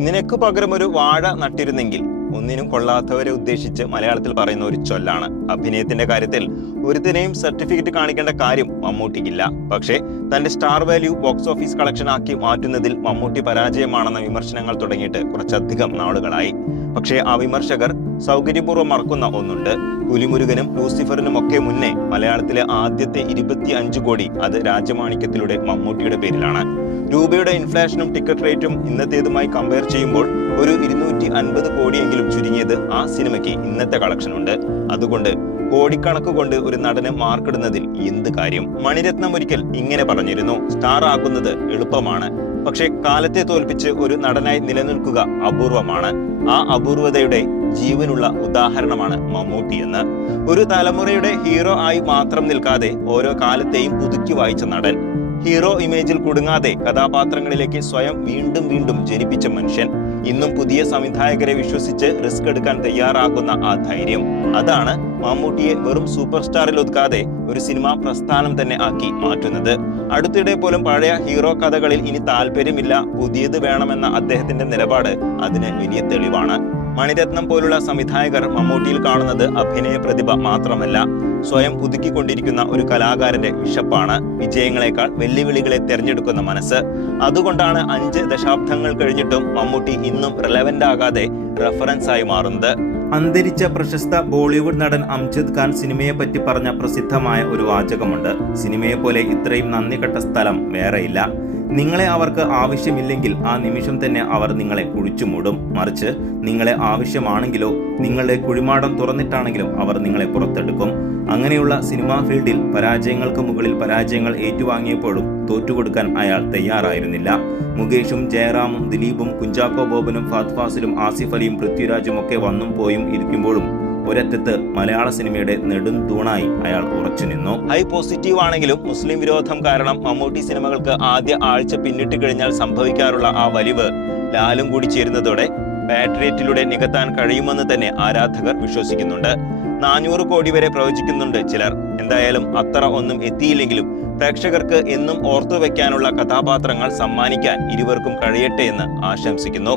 നിനക്ക് പകരം ഒരു വാഴ നട്ടിരുന്നെങ്കിൽ ഒന്നിനും കൊള്ളാത്തവരെ ഉദ്ദേശിച്ച് മലയാളത്തിൽ പറയുന്ന ഒരു ചൊല്ലാണ്. അഭിനയത്തിന്റെ കാര്യത്തിൽ ഒരുത്തിനെയും സർട്ടിഫിക്കറ്റ് കാണിക്കേണ്ട കാര്യം മമ്മൂട്ടിക്കില്ല. പക്ഷേ തന്റെ star value box office collection ആക്കി മാറ്റുന്നതിൽ മമ്മൂട്ടി പരാജയമാണെന്ന വിമർശനങ്ങൾ തുടങ്ങിയിട്ട് കുറച്ചധികം നാളുകളായി. പക്ഷേ ആ വിമർശകർ സൗകര്യപൂർവ്വം മറക്കുന്ന ഒന്നുണ്ട്. പുലിമുരുകനും ലൂസിഫറിനും ഒക്കെ മുന്നേ മലയാളത്തിലെ ആദ്യത്തെ 25 കോടി അത് രാജമാണിക്യത്തിലൂടെ മമ്മൂട്ടിയുടെ പേരിലാണ്. രൂപയുടെ ഇൻഫ്ലേഷനും ടിക്കറ്റ് റേറ്റും ഇന്നത്തേതുമായി കമ്പയർ ചെയ്യുമ്പോൾ ഒരു 250 കോടിയെങ്കിലും ചുരുങ്ങിയത് ആ സിനിമയ്ക്ക് ഇന്നത്തെ കളക്ഷൻ ഉണ്ട്. അതുകൊണ്ട് കോടിക്കണക്ക് കൊണ്ട് ഒരു നടന് മാർക്കിടുന്നതിൽ എന്ത് കാര്യം? മണിരത്നം ഒരിക്കൽ ഇങ്ങനെ പറഞ്ഞിരുന്നു, സ്റ്റാർ ആകുന്നത് എളുപ്പമാണ്, പക്ഷെ കാലത്തെ തോൽപ്പിച്ച് ഒരു നടനായി നിലനിൽക്കുക അപൂർവമാണ്. ആ അപൂർവതയുടെ ജീവനുള്ള ഉദാഹരണമാണ് മമ്മൂട്ടി എന്ന്. ഒരു തലമുറയുടെ ഹീറോ ആയി മാത്രം നിൽക്കാതെ ഓരോ കാലത്തെയും പുതുക്കി വായിച്ച നടൻ, ഹീറോ ഇമേജിൽ കുടുങ്ങാതെ കഥാപാത്രങ്ങളിലേക്ക് സ്വയം വീണ്ടും വീണ്ടും ജനിപ്പിച്ച മനുഷ്യൻ, ഇന്നും പുതിയ സംവിധായകരെ വിശ്വസിച്ച് റിസ്ക് എടുക്കാൻ തയ്യാറാകുന്ന ആ ധൈര്യം, അതാണ് മമ്മൂട്ടിയെ വെറും സൂപ്പർ സ്റ്റാറിൽ ഒതുക്കാതെ ഒരു സിനിമാ പ്രസ്ഥാനം തന്നെ ആക്കി മാറ്റുന്നത്. അടുത്തിടെ പോലും പഴയ ഹീറോ കഥകളിൽ ഇനി താല്പര്യമില്ല, പുതിയത് വേണമെന്ന അദ്ദേഹത്തിന്റെ നിലപാട് അതിന് വലിയ തെളിവാണ്. മണിരത്നം പോലുള്ള സംവിധായകർ മമ്മൂട്ടിയിൽ കാണുന്നത് അഭിനയ പ്രതിഭ മാത്രമല്ല, സ്വയം പുതുക്കിക്കൊണ്ടിരിക്കുന്ന ഒരു കലാകാരന്റെ വിശപ്പാണ്. വിജയങ്ങളെക്കാൾ വെല്ലുവിളികളെ തെരഞ്ഞെടുക്കുന്ന മനസ്സ്. അതുകൊണ്ടാണ് 5 ദശാബ്ദങ്ങൾ കഴിഞ്ഞിട്ടും മമ്മൂട്ടി ഇന്നും റെലവന്റ് ആകാതെ റെഫറൻസ് ആയി മാറുന്നത്. അന്തരിച്ച പ്രശസ്ത ബോളിവുഡ് നടൻ അംജദ് ഖാൻ സിനിമയെ പറ്റി പറഞ്ഞ പ്രസിദ്ധമായ ഒരു വാചകമുണ്ട്, സിനിമയെ പോലെ ഇത്രയും നന്ദി കെട്ട സ്ഥലം വേറെയില്ല. നിങ്ങളെ അവർക്ക് ആവശ്യമില്ലെങ്കിൽ ആ നിമിഷം തന്നെ അവർ നിങ്ങളെ കുഴിച്ചുമൂടും. മറിച്ച് നിങ്ങളെ ആവശ്യമാണെങ്കിലോ നിങ്ങളുടെ കുഴിമാടം തുറന്നിട്ടാണെങ്കിലും അവർ നിങ്ങളെ പുറത്തെടുക്കും. അങ്ങനെയുള്ള സിനിമാ ഫീൽഡിൽ പരാജയങ്ങൾക്ക് മുകളിൽ പരാജയങ്ങൾ ഏറ്റുവാങ്ങിയപ്പോഴും തോറ്റുകൊടുക്കാൻ അയാൾ തയ്യാറായിരുന്നില്ല. മുകേഷും ജയറാമും ദിലീപും കുഞ്ചാക്കോ ബോബനും ഫഹദ് ഫാസിലും ആസിഫ് അലിയും പൃഥ്വിരാജും ഒക്കെ വന്നും പോയും ഇരിക്കുമ്പോഴും ഒരറ്റത്ത് മലയാള സിനിമയുടെ നെടും തൂണായി അയാൾ ഉറച്ചു നിന്നു. ഹൈ പോസിറ്റീവ് ആണെങ്കിലും മുസ്ലിം വിരോധം കാരണം മമ്മൂട്ടി സിനിമകൾക്ക് ആദ്യ ആഴ്ച പിന്നിട്ട് കഴിഞ്ഞാൽ സംഭവിക്കാറുള്ള ആ വലിവ് ലാലും കൂടി ചേരുന്നതോടെ പാട്രിയറ്റിലൂടെ നികത്താൻ കഴിയുമെന്ന് തന്നെ ആരാധകർ വിശ്വസിക്കുന്നുണ്ട്. 400 കോടി വരെ പ്രവചിക്കുന്നുണ്ട് ചിലർ. എന്തായാലും അത്ര ഒന്നും എത്തിയില്ലെങ്കിലും പ്രേക്ഷകർക്ക് എന്നും ഓർത്തുവെക്കാനുള്ള കഥാപാത്രങ്ങൾ സമ്മാനിക്കാൻ ഇരുവർക്കും കഴിയട്ടെ എന്ന് ആശംസിക്കുന്നു.